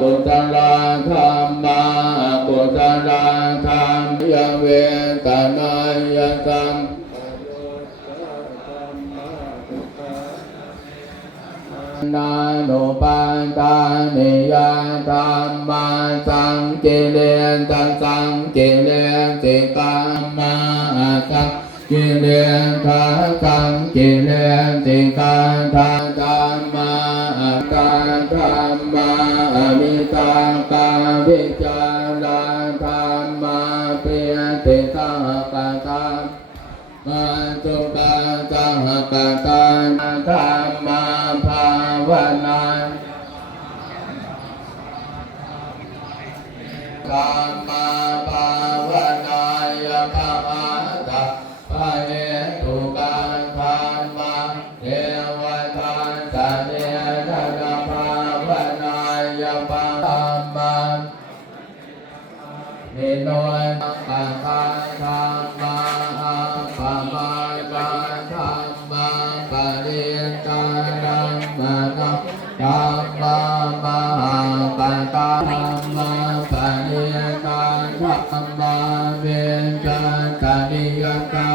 กุศลธรรมากุศลธรรมยังเวทนายสัมนานุปัฏฐานิยธรรมาสังกิเลสสังกิเลสิกามาสังกิเลสสังกิเลสิกาธรรมาธรรมามิตากาวิจารธรรมาเปียติตาปะตามาสุปาสังกตาธรรมาภาวนาธรรมาภาวนายภาวตาภะเนตุกังธรรมาเทวตาสะเนตนะภาวนายภาวมานิโนตังปะทาธรรมาปะมาตาธรรมาปะเรตานังมานะธรรมามหาปะตาธรรมาปะเรตาธรรมาเวชาตานิยตา